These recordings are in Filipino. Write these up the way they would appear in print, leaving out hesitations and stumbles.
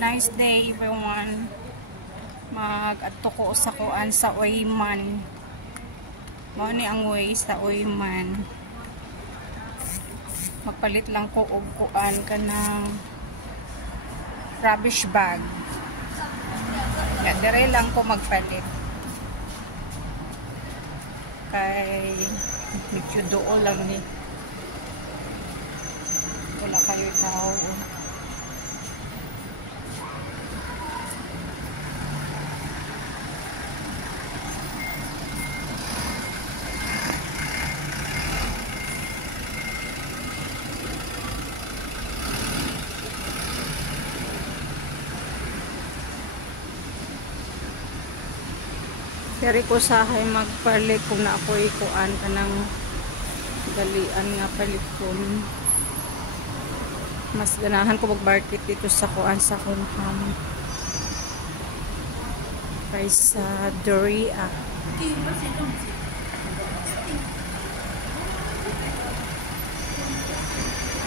nice day everyone. Mag-adto ko sa kuan sa Oyman. Mao ni ang way sa Oyman. Magpalit lang ko og kuan kanang rubbish bag. Ya dire lang ko magpalit. Kay medyo dool lang ni. Wala kayo tao. Kaya ko sahay magpalit kung na ako ikuan ka ng dalian nga palikon. Mas ganahan ko mag-market dito sa kuan sa Kunham kaysa Doria.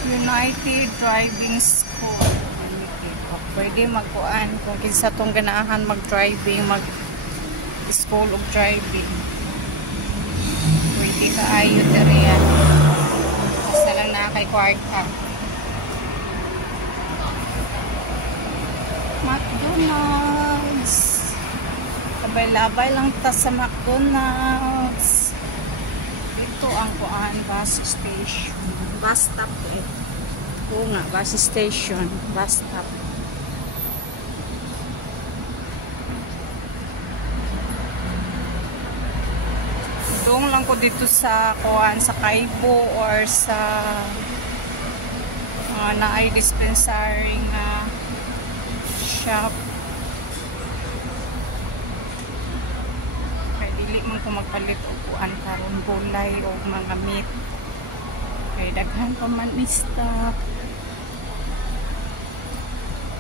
United Driving School. Pwede magkuan kung kinsa tong ganahan mag-driving, school of driving. Pwede ka ayo diriya. Basta lang na kay kwarta. McDonald's. Labay-labay lang ta sa McDonald's. Dito ang kuan bus station. Bus stop eh. Oo nga, bus station. Bus stop. Doon lang ko dito sa kuan sa Kaibo or sa naay dispensary nga shop. Kaya dili man ko magpalit og kuan karon gulay o mga meat. Kaya daghan pa man stock.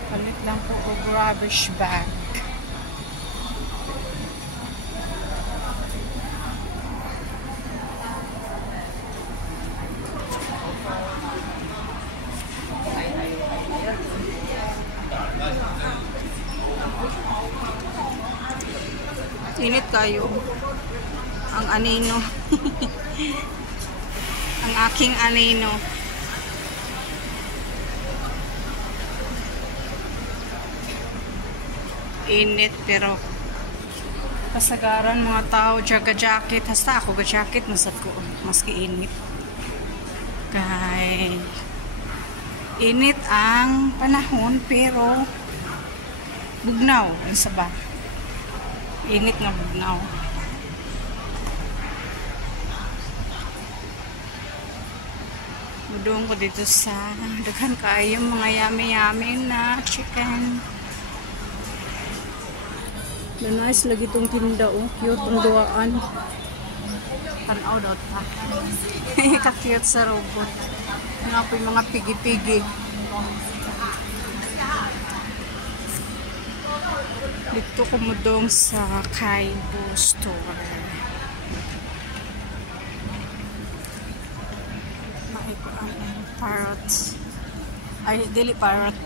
Palit lang ko og rubbish bag. Init kayo ang anino. Ang aking anino. Init pero kasagaran mga tao jacket hasta ako ga jacket masad ko maski init. Kay init ang panahon pero bugnaw ang saba. Init nga bugnaw. Udong ko dito sa daghan kayo mga yummy na chicken. Nice lagi tong tinda oh. Cute ang duwaan. Tanaw daw ta. Ka-cute sa robot. Nga po yung mga pigi-pigi. Dito kumudong sa Kaibo store. Parrot. Ay, dili parrot.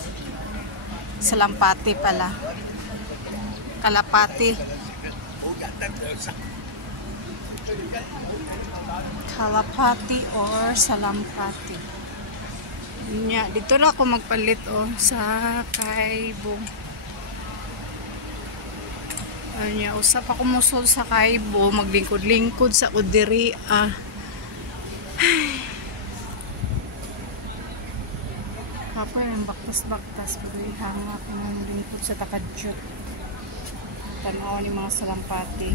Salampati pala. Kalapati. Kalapati or salampati. Dito na ako magpalit oh, sa Kaibo. Anya, usap ako musol sa Kaibo, maglingkod-lingkod sa Udiri. Papa yung baktas-baktas, pero ihanga ako ng lingkod sa Takadjut. Tanaw ni mga salampati.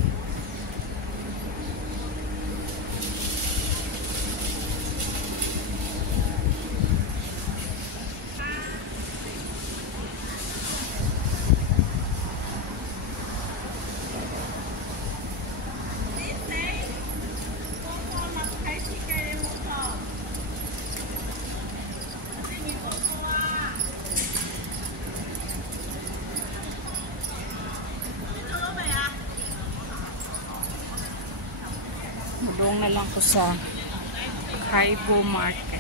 Mudong na lang ko sa Kaibo Market.